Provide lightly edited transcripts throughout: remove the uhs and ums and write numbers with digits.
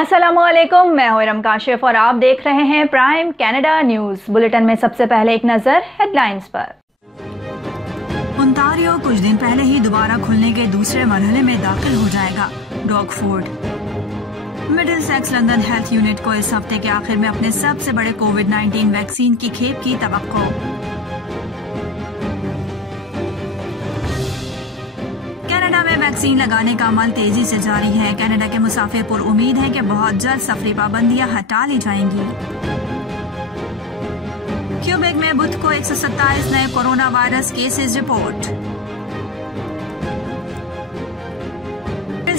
अस्सलामुअलैकुम, मैं हूं इरम काशिफ और आप देख रहे हैं प्राइम कनाडा न्यूज़ बुलेटिन में सबसे पहले एक नजर हेडलाइंस पर। ओंटारियो कुछ दिन पहले ही दोबारा खुलने के दूसरे मरहले में दाखिल हो जाएगा, डॉगफोर्ड। मिडिलसेक्स लंदन हेल्थ यूनिट को इस हफ्ते के आखिर में अपने सबसे बड़े कोविड-19 वैक्सीन की खेप की तवक्को। कनाडा में वैक्सीन लगाने का अमल तेजी से जारी है। कनाडा के मुसाफिर पुर उम्मीद है कि बहुत जल्द सफरी पाबंदियां हटा ली जाएंगी। क्यूबेक में बुध को 127 नए कोरोना वायरस केसेस रिपोर्ट।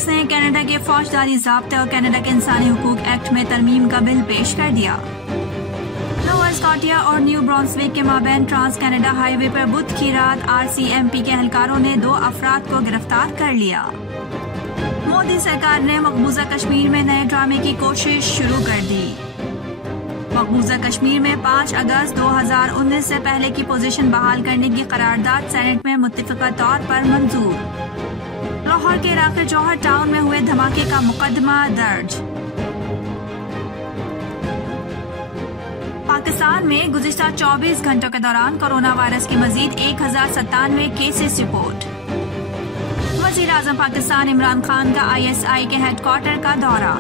ने कनाडा के फौजदारी ज़ाब्ते और कनाडा के इंसानी हुकूक एक्ट में तरमीम का बिल पेश कर दिया। लोअर स्कॉटिया और न्यू ब्रांसविक के माबैन ट्रांस कनाडा हाईवे पर बुध की रात RCMP के एहलकारों ने 2 अफराद को गिरफ्तार कर लिया। मोदी सरकार ने मकबूजा कश्मीर में नए ड्रामे की कोशिश शुरू कर दी। मकबूजा कश्मीर में 5 अगस्त 2019 से पहले की पोजीशन बहाल करने की करारदाद सेनेट में मुत्तफिका तौर पर मंजूर। लाहौर के इलाके जौहर टाउन में हुए धमाके का मुकदमा दर्ज। पाकिस्तान में गुज़िश्ता 24 घंटों के दौरान कोरोना वायरस की मजीद 1097 केसेस रिपोर्ट। वज़ीर आज़म पाकिस्तान इमरान खान का ISI के हेडक्वार्टर का दौरा।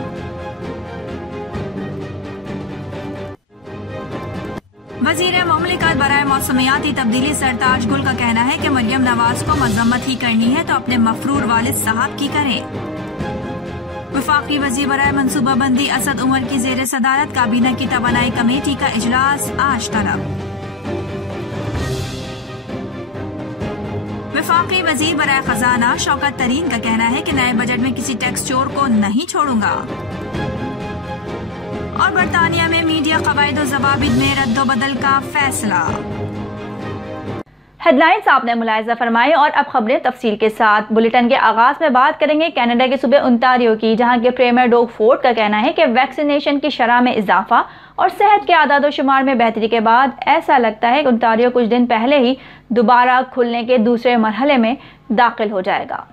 वज़ीर ममलिकत बराए मौसमियाती तब्दीली सरताज गुल का कहना है कि मरियम नवाज को मजम्मत ही करनी है तो अपने मफरूर वालिद साहब की करें। वफाकी वज़ीर बराए मनसूबाबंदी असद उमर की ज़ेर सदारत काबीना की तवानाई कमेटी का इजलास आज तलब। वफाकी वज़ीर बराए खजाना शौकत तरीन का कहना है कि नए बजट में किसी टैक्स चोर को नहीं छोड़ूंगा। और बरतानिया में मीडिया क़वाइद ज़वाबित में रद्दोबदल का फैसला। हेडलाइंस आपने मुलाहिजा फरमाई और अब खबरें तफसील के साथ। बुलेटिन के आगाज में बात करेंगे कनाडा के सूबे ओंटारियो की, जहां के प्रीमियर डॉगफोर्ड का कहना है कि वैक्सीनेशन की शरह में इजाफा और सेहत के आदाद व शुमार में बेहतरी के बाद ऐसा लगता है कि ओंटारियो कुछ दिन पहले ही दोबारा खुलने के दूसरे मरहले में दाखिल हो जाएगा।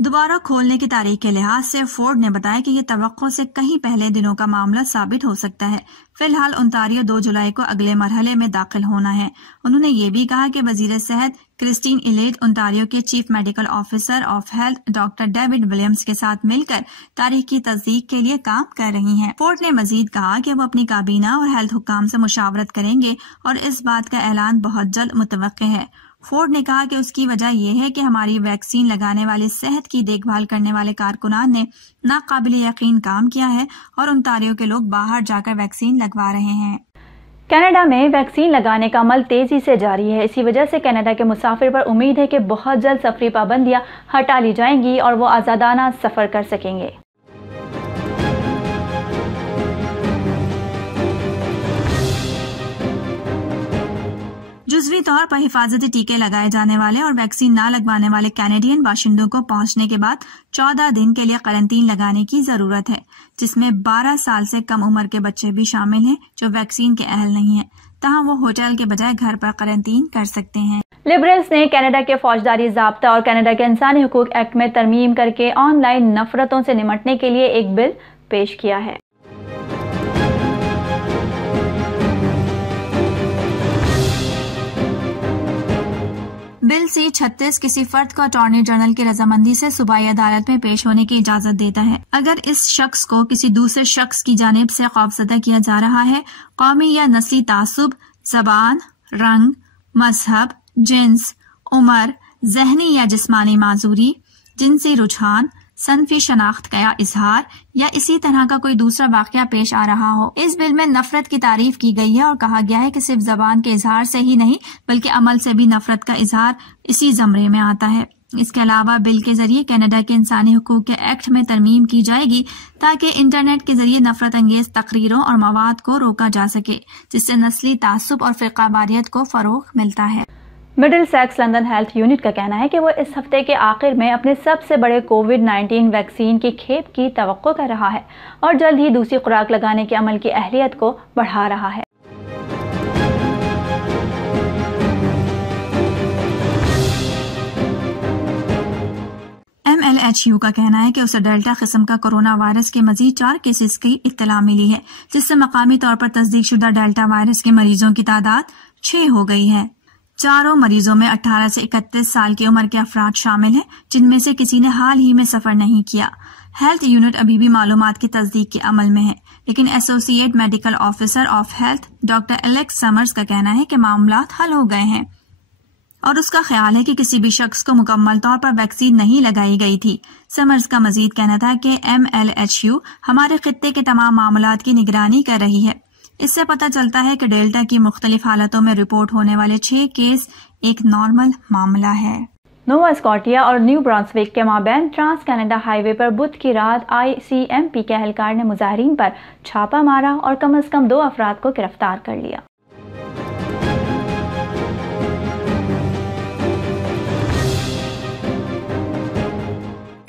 दोबारा खोलने की तारीख के लिहाज से फोर्ड ने बताया कि ये तवक्को से कहीं पहले दिनों का मामला साबित हो सकता है। फिलहाल ओंटारियो 2 जुलाई को अगले मरहले में दाखिल होना है। उन्होंने ये भी कहा कि वजीर सेहत क्रिस्टीन इलेट ओंटारियो के chief medical officer of health doctor David Williams के साथ मिलकर तारीख की तस्दीक के लिए काम कर रही हैं। फोर्ड ने मजीद कहा कि वो अपनी काबीना और हेल्थ हुक्काम से मुशावरत करेंगे और इस बात का ऐलान बहुत जल्द मुतवक्के है। फोर्ड ने कहा कि उसकी वजह यह है कि हमारी वैक्सीन लगाने वाले सेहत की देखभाल करने वाले कारकुनान ने नाकाबिल यकीन काम किया है और ओंटारियो के लोग बाहर जाकर वैक्सीन लगवा रहे हैं। कनाडा में वैक्सीन लगाने का अमल तेजी से जारी है। इसी वजह से कनाडा के मुसाफिर पर उम्मीद है कि बहुत जल्द सफरी पाबंदियां हटा ली जाएंगी और वो आज़ादाना सफर कर सकेंगे। जुज़वी तौर पर हिफाजती टीके लगाए जाने वाले और वैक्सीन न लगवाने वाले कैनेडियन बाशिंदों को पहुंचने के बाद 14 दिन के लिए क्वारंटीन लगाने की जरूरत है, जिसमें 12 साल से कम उम्र के बच्चे भी शामिल हैं जो वैक्सीन के अहल नहीं हैं। तहाँ वो होटल के बजाय घर पर क्वारंटीन कर सकते हैं। लिबरल्स ने कनाडा के फौजदारी ज़ाब्ता और कनाडा के इंसानी हुकूक एक्ट में तरमीम करके ऑनलाइन नफरतों से निमटने के लिए एक बिल पेश किया है। बिल C-36 किसी फर्द को अटॉर्नी जनरल की रजामंदी से सूबाई अदालत में पेश होने की इजाजत देता है अगर इस शख्स को किसी दूसरे शख्स की जानिब से खौफजदा किया जा रहा है, कौमी या नस्ली तासुब, जबान, रंग, मजहब, जिन्स, उम्र, जहनी या जिस्मानी माजूरी, जिनसी रुझान, सनफी शनाख्त का इजहार या इसी तरह का कोई दूसरा वाकया पेश आ रहा हो। इस बिल में नफरत की तारीफ की गई है और कहा गया है कि सिर्फ जबान के इजहार से ही नहीं बल्कि अमल से भी नफरत का इजहार इसी जमरे में आता है। इसके अलावा बिल के जरिए कनाडा के इंसानी हुकूक के एक्ट में तरमीम की जाएगी ताकि इंटरनेट के जरिए नफरत अंगेज तकरीरों और मवाद को रोका जा सके, जिससे नस्ली तासुब और फिरकावारियत को फरोग मिलता है। मिडिलसेक्स लंदन हेल्थ यूनिट का कहना है कि वो इस हफ्ते के आखिर में अपने सबसे बड़े कोविड-19 वैक्सीन की खेप की तवक्को कर रहा है और जल्द ही दूसरी खुराक लगाने के अमल की अहलियत को बढ़ा रहा है। MLHU का कहना है कि उसे डेल्टा किस्म का कोरोना वायरस के मजीद 4 केसेस की इत्तला मिली है, जिससे मकामी तौर पर तस्दीक शुदा डेल्टा वायरस के मरीजों की तादाद 6 हो गई है। चारों मरीजों में 18 से 31 साल की उम्र के अफराद शामिल हैं, जिनमें से किसी ने हाल ही में सफर नहीं किया। हेल्थ यूनिट अभी भी मालूमात की तस्दीक के अमल में है, लेकिन associate medical officer of health doctor Alex summers का कहना है कि मामला हल हो गए हैं और उसका ख्याल है कि किसी भी शख्स को मुकम्मल तौर पर वैक्सीन नहीं लगाई गई थी। समर्स का मजीद कहना था कि MLHU हमारे खित्ते के तमाम मामलात की निगरानी कर रही है। इससे पता चलता है कि डेल्टा की मुख्तलिफ हालतों में रिपोर्ट होने वाले 6 केस एक नॉर्मल मामला है। नोवा स्कॉटिया और न्यू ब्रांसविक के माबैन ट्रांस कनाडा हाईवे पर बुध की रात ICMP के एहलकार ने मुजाहिरीन पर छापा मारा और कम से कम 2 अफराद को गिरफ्तार कर लिया।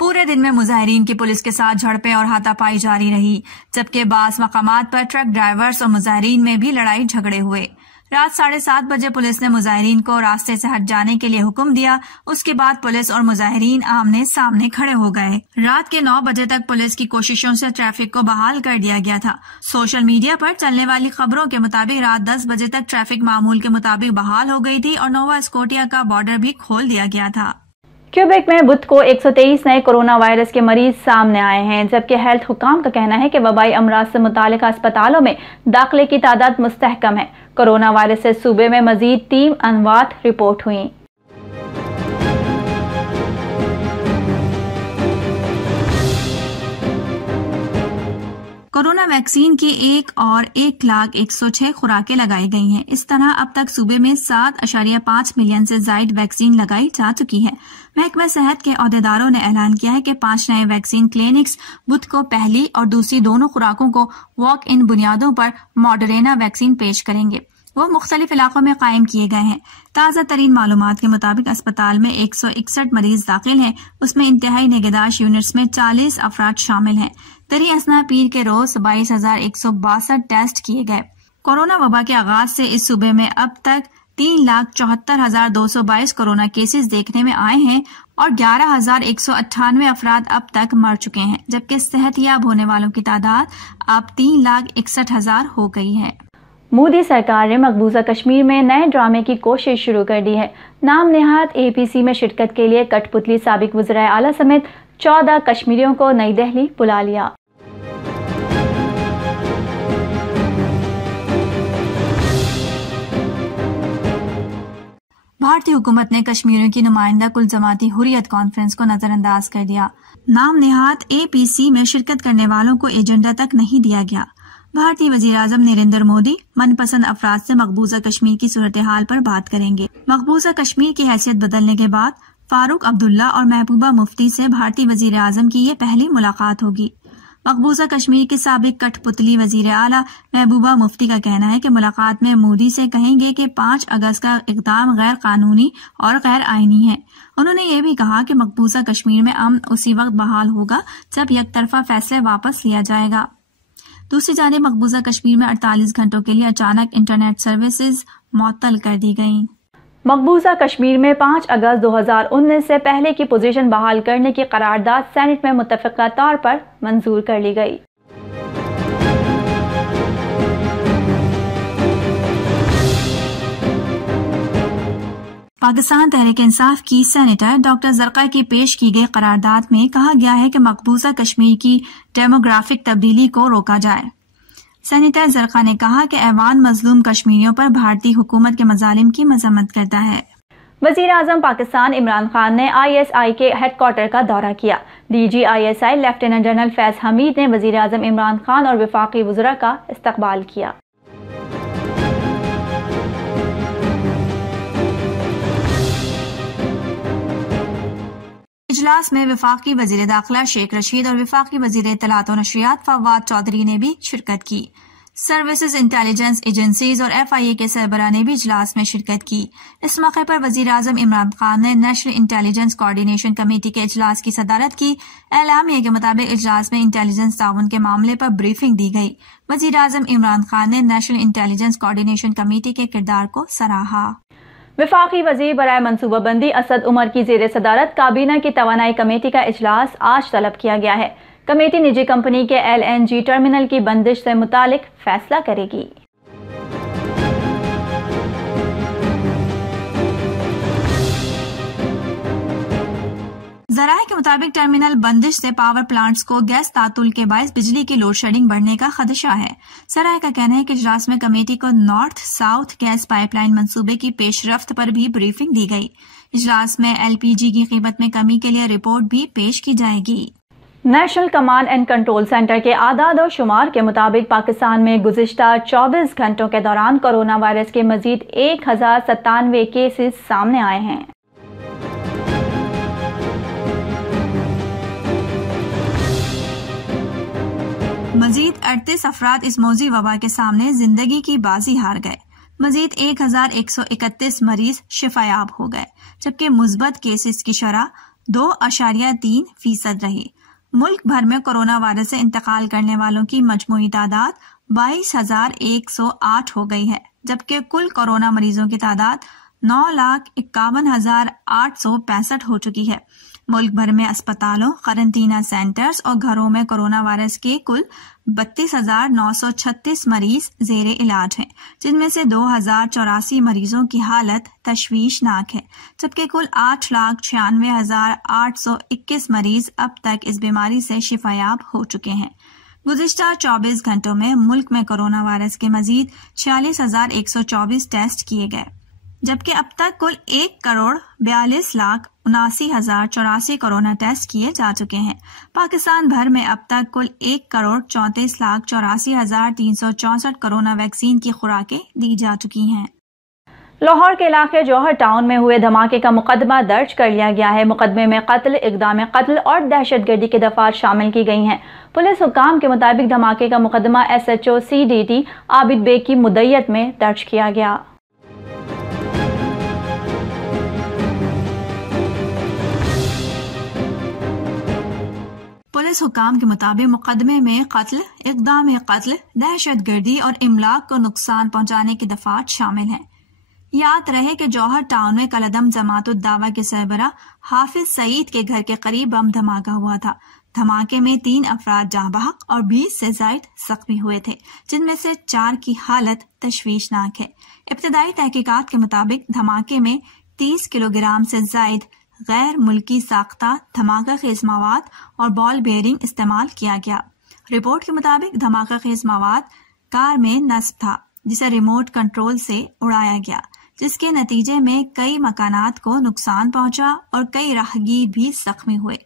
पूरे दिन में मुजाहिरीन की पुलिस के साथ झड़पें और हाथापाई जारी रही, जबकि बास मकामात पर ट्रक ड्राइवर्स और मुजाहिरीन में भी लड़ाई झगड़े हुए। रात 7:30 बजे पुलिस ने मुजाहिरीन को रास्ते से हट जाने के लिए हुक्म दिया। उसके बाद पुलिस और मुजाहिरीन आमने सामने खड़े हो गए। रात के 9 बजे तक पुलिस की कोशिशों से ट्रैफिक को बहाल कर दिया गया था। सोशल मीडिया पर चलने वाली खबरों के मुताबिक रात 10 बजे तक ट्रैफिक मामूल के मुताबिक बहाल हो गई थी और नोवा स्कॉटिया का बॉर्डर भी खोल दिया गया था। क्यूबेक में बुध को 123 नए कोरोना वायरस के मरीज सामने आए हैं, जबकि हेल्थ हुकाम का कहना है कि वबाई अमराज से मुतालिका अस्पतालों में दाखिले की तादाद मुस्तहकम है। कोरोना वायरस से सूबे में मजीद 3 अनवात रिपोर्ट हुई। कोरोना वैक्सीन की 1,01,06 खुराकें लगाई गई हैं। इस तरह अब तक सूबे में 7.5 मिलियन से ज्यादा वैक्सीन लगाई जा चुकी है। महकमा सेहत के अहदेदारों ने ऐलान किया है कि 5 नए वैक्सीन क्लिनिक्स बुध को पहली और दूसरी दोनों खुराकों को वॉक इन बुनियादों पर मॉडरेना वैक्सीन पेश करेंगे। वो मुख्तलिफ इलाकों में कायम किए गए हैं। ताज़ा तरीन मालूमात के मुताबिक अस्पताल में 161 मरीज दाखिल हैं, उसमें इंतहाई निगहदाश्त यूनिट्स में 40 अफराद शामिल हैं। तरी असना पीर के रोज 22,162 टेस्ट किए गए। कोरोना वबा के आगाज से इस सूबे में अब तक 3,74,222 कोरोना केसेस देखने में आए हैं और 11,198 अफराद अब तक मर चुके हैं, जबकि सेहतयाब होने वालों की तादाद अब 3,61,000 हो गई है। मोदी सरकार ने मकबूजा कश्मीर में नए ड्रामे की कोशिश शुरू कर दी है। नाम नेहाद APC में शिरकत के लिए कठपुतली साबिक वज़ीर आला समेत 14 कश्मीरियों को नई दिल्ली बुला लिया। भारतीय हुकूमत ने कश्मीरियों की नुमाइंदा कुल जमाती हुर्रियत कॉन्फ्रेंस को नजरअंदाज कर दिया। नाम नेहाद APC में शिरकत करने वालों को एजेंडा तक नहीं दिया गया। भारतीय वजीर आजम नरेंद्र मोदी मनपसंद अफराद से मकबूजा कश्मीर की सूरत हाल पर बात करेंगे। मकबूजा कश्मीर की हैसियत बदलने के बाद फारूक अब्दुल्ला और महबूबा मुफ्ती से भारतीय वजीर आजम की ये पहली मुलाकात होगी। मकबूजा कश्मीर के साबिक कठपुतली वजीर आला महबूबा मुफ्ती का कहना है कि मुलाकात में मोदी से कहेंगे कि 5 अगस्त का इक़दाम गैर कानूनी और गैर आईनी है। उन्होंने ये भी कहा कि मकबूजा कश्मीर में अमन उसी वक्त बहाल होगा जब यकतरफा फैसले वापस लिया जाएगा। दूसरी जानिब मकबूजा कश्मीर में 48 घंटों के लिए अचानक इंटरनेट सर्विसेज मुअत्तल कर दी गयी। मकबूजा कश्मीर में 5 अगस्त 2019 से पहले की पोजीशन बहाल करने की करारदाद सेनेट में मुत्तफ़िक़ा तौर पर मंजूर कर ली गई। पाकिस्तान तहरीक इंसाफ की सेनेटर डॉक्टर जरका की पेश की गई करारदाद में कहा गया है कि मकबूजा कश्मीर की डेमोग्राफिक तब्दीली को रोका जाए। सेनेटर जरका ने कहा कि ऐवान मजलूम कश्मीरियों पर भारतीय हुकूमत के मजालिम की मजम्मत करता है। वजीर आजम पाकिस्तान इमरान खान ने ISI के हेडक्वार्टर का दौरा किया। DG ISI lieutenant general Faiz Hamid ने वजीर आजम इमरान खान और वफाकी वज़रा का इस्तकबाल किया। इजलास में वफाकी वजीर दाखिला शेख रशीद और वफाकी वजीर इत्तलात और नशरियात फवाद चौधरी ने भी शिरकत की। सर्विसेज इंटेलिजेंस एजेंसीज और FIA के सरबराह ने भी इजलास में शिरकत की। इस मौके पर वजीर आजम इमरान खान ने नेशनल इंटेलिजेंस कोऑर्डिनेशन कमेटी के इजलास की सदारत की। एलामिया के मुताबिक इजलास में इंटेलिजेंस ताउन के मामले पर ब्रीफिंग दी गई। वजीर आजम इमरान खान ने नेशनल इंटेलिजेंस कोऑर्डिनेशन कमेटी के किरदार को सराहा। वफाकी वज़ीर बराए मनसूबाबंदी असद उमर की ज़ेर सदारत काबीना की तवानाई कमेटी का इजलास आज तलब किया गया है। कमेटी निजी कंपनी के LNG टर्मिनल की बंदिश से मुतालिक फैसला करेगी। ज़राए के मुताबिक टर्मिनल बंदिश से पावर प्लांट्स को गैस तातुल के बायस बिजली की लोड शेडिंग बढ़ने का खदशा है। ज़राए का कहना है कि इजलास में कमेटी को नॉर्थ साउथ गैस पाइपलाइन मंसूबे की पेशरफ्त पर भी ब्रीफिंग दी गई। इजलास में LPG की कीमत में कमी के लिए रिपोर्ट भी पेश की जाएगी। National command and control centre के आदाद और शुमार के मुताबिक पाकिस्तान में गुज़िश्ता 24 घंटों के दौरान कोरोना वायरस के मजीद 1097 केसेस सामने आए हैं। मजीद 38 अफराद इस मौजी वबा के सामने जिंदगी की बाजी हार गए। मजीद 1131 मरीज शिफायाब हो गए, जबकि मुस्बत केसेस की शरह 2.3% रही। मुल्क भर में कोरोना वायरस से इंतकाल करने वालों की मजमूई तादाद 22,108 हो गई है, जबकि कुल कोरोना मरीजों की तादाद 9,51,865 हो चुकी है। मुल्क भर में अस्पतालों, क्वारंटीना सेंटर्स और घरों में कोरोना वायरस के कुल 32,936 मरीज जेर इलाज हैं, जिनमें से 2,084 मरीजों की हालत तशवीशनाक है, जबकि कुल 8,96,821 मरीज अब तक इस बीमारी से शिफायाब हो चुके हैं। गुज़िश्ता 24 घंटों में मुल्क में कोरोना वायरस के मजीद 46,124 टेस्ट किए गए, जबकि अब तक कुल 1,42,79,084 कोरोना टेस्ट किए जा चुके हैं। पाकिस्तान भर में अब तक कुल 1,34,84,364 कोरोना वैक्सीन की खुराकें दी जा चुकी हैं। लाहौर के इलाके जौहर टाउन में हुए धमाके का मुकदमा दर्ज कर लिया गया है। मुकदमे में कत्ल, इक़दाम कत्ल और दहशतगर्दी की दफात शामिल की गई हैं। पुलिस हुक्काम के मुताबिक धमाके का मुकदमा SHO CDT आबिद बेग की मुद्दयत में दर्ज किया गया। पुलिस हुक्काम के मुताबिक मुकदमे में कत्ल, इक़दाम कत्ल, दहशतगर्दी और इमलाक को नुकसान पहुंचाने की दफात शामिल है। याद रहे कि जौहर टाउन में कलदम जमातुद दावा के सरबरा हाफिज सईद के घर के करीब बम धमाका हुआ था। धमाके में 3 अफराद जाँ बहक और 20 से जायद जख्मी हुए थे, जिनमें से 4 की हालत तशवीशनाक है। इब्तदाई तहकीकात के मुताबिक धमाके में 30 किलोग्राम से जायद गैर मुल्की साख्ता धमाका खेज मवाद और बॉल बेयरिंग इस्तेमाल किया गया। रिपोर्ट के मुताबिक धमाका खेज मवाद कार में नस्ब था, जिसे रिमोट कंट्रोल से उड़ाया गया, जिसके नतीजे में कई मकानात को नुकसान पहुंचा और कई राहगीर भी जख्मी हुए।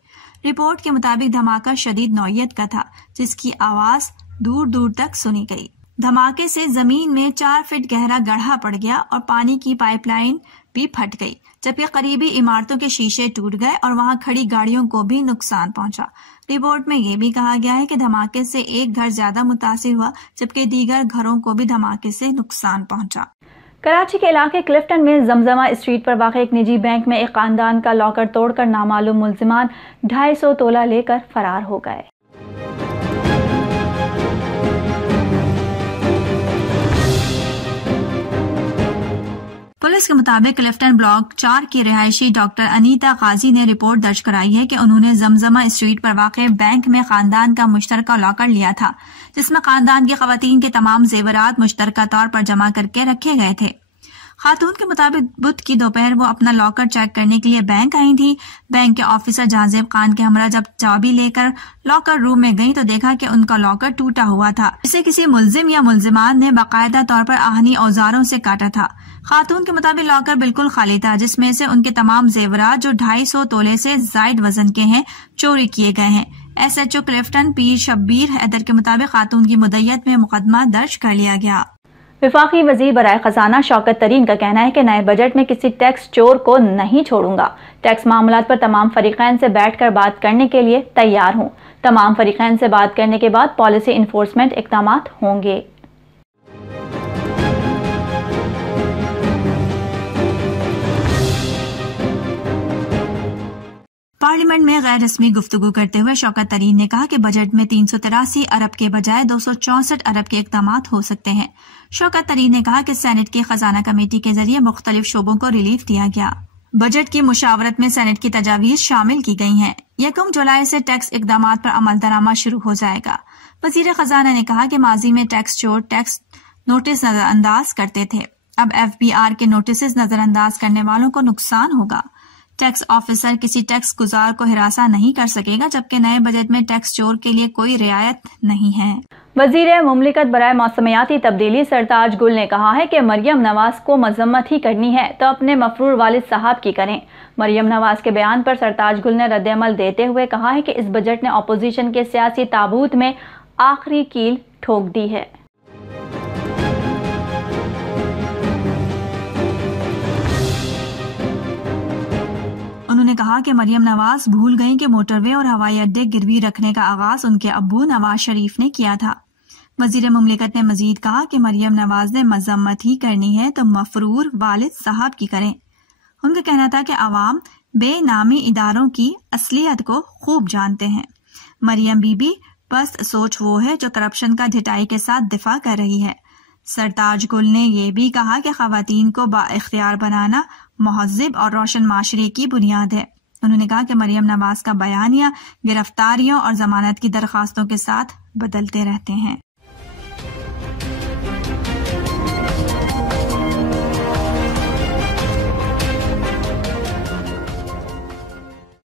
रिपोर्ट के मुताबिक धमाका शदीद नौयत का था, जिसकी आवाज दूर दूर तक सुनी गई। धमाके से जमीन में 4 फीट गहरा गड्ढा पड़ गया और पानी की पाइपलाइन भी फट गई, जबकि करीबी इमारतों के शीशे टूट गए और वहां खड़ी गाड़ियों को भी नुकसान पहुंचा। रिपोर्ट में यह भी कहा गया है कि धमाके से एक घर ज्यादा मुतासिर हुआ, जबकि दीगर घरों को भी धमाके से नुकसान पहुंचा। कराची के इलाके क्लिफ्टन में जमजमा स्ट्रीट पर वाक़ एक निजी बैंक में एक खानदान का लॉकर तोड़कर नामालूम मुल्जिमान 250 तोला लेकर फरार हो गए। पुलिस के मुताबिक क्लिफ्टन ब्लॉक 4 की रिहायशी डॉक्टर अनीता काजी ने रिपोर्ट दर्ज कराई है कि उन्होंने जमजमा स्ट्रीट पर वाक़े बैंक में खानदान का मुश्तरका लॉकर लिया था, जिसमें खानदान की खवातीन के तमाम जेवरात मुश्तरका तौर पर जमा करके रखे गए थे। खातून के मुताबिक बुध की दोपहर वो अपना लॉकर चेक करने के लिए बैंक आई थी। बैंक के ऑफिसर जहाजेब खान के हमरा जब चाबी लेकर लॉकर रूम में गई तो देखा कि उनका लॉकर टूटा हुआ था, जिसे किसी मुल्जिम या मुल्जिमान ने बाकायदा तौर पर आहनी औजारों से काटा था। खातून के मुताबिक लॉकर बिल्कुल खाली था, जिसमें से उनके तमाम जेवरात जो 250 तोले से जायद वजन के हैं चोरी किए गए हैं। SHO क्लिफ्टन पीर शब्बीर हैदर के मुताबिक खातून की मुद्दयत में मुकदमा दर्ज कर लिया गया। वफाकी वज़ीर बराए खजाना शौकत तरीन का कहना है कि नए बजट में किसी टैक्स चोर को नहीं छोड़ूंगा। टैक्स मामलात पर तमाम फरीकैन से बैठकर बात करने के लिए तैयार हूँ। तमाम फरीकैन से बात करने के बाद पॉलिसी इन्फोर्समेंट इक़दामात होंगे। पार्लियामेंट में गैर रस्मी गुफ्तगू करते हुए शौकत तरीन ने कहा कि बजट में 383 अरब के बजाय 264 अरब के इक़दाम हो सकते हैं। शौकत तरीन ने कहा कि सेनेट की खजाना कमेटी के जरिए मुख्तलिफ शोबों को रिलीफ दिया गया। बजट की मुशावरत में सेनेट की तजावीज़ शामिल की गई हैं। 1 जुलाई से टैक्स इक़दाम पर अमल दरामद शुरू हो जाएगा। वज़ीर खजाना ने कहा कि माजी में टैक्स चोर टैक्स नोटिस नजरअंदाज करते थे, अब FBR के नोटिस नजरअंदाज करने वालों को नुकसान होगा। टैक्स ऑफिसर किसी टैक्स गुजार को हिरासा नहीं कर सकेगा, जबकि नए बजट में टैक्स चोर के लिए कोई रियायत नहीं है। वज़ीर मुमलिकत बराए मौसमियाती तब्दीली सरताज गुल ने कहा है कि मरियम नवाज को मजम्मत ही करनी है तो अपने मफरूर वालिद साहब की करें। मरियम नवाज के बयान पर सरताज गुल ने रद्द-ए-अमल देते हुए कहा है कि इस बजट ने अपोजिशन के सियासी ताबूत में आखिरी कील ठोक दी है। उन्होंने कहा कि मरियम नवाज भूल गईं कि मोटरवे और हवाई अड्डे गिरवी रखने का आगाज उनके अब्बू नवाज शरीफ ने किया था। वजीर मुमलिकत ने मजीद कहा कि मरियम नवाज ने मजम्मत ही करनी है तो मफरूर वालिद साहब की करें। उनका कहना था कि अवाम बेनामी इदारों की असलियत को खूब जानते हैं। मरियम बीबी पस्त सोच वो है जो करप्शन का ढिठाई के साथ दिफा कर रही है। सरताज गुल ने यह भी कहा कि खवातीन को बाइख्तियार बनाना महज़िब और रोशन माशरे की बुनियाद है। उन्होंने कहा कि मरियम नवाज का बयानिया गिरफ्तारियों और जमानत की दरखास्तों के साथ बदलते रहते हैं।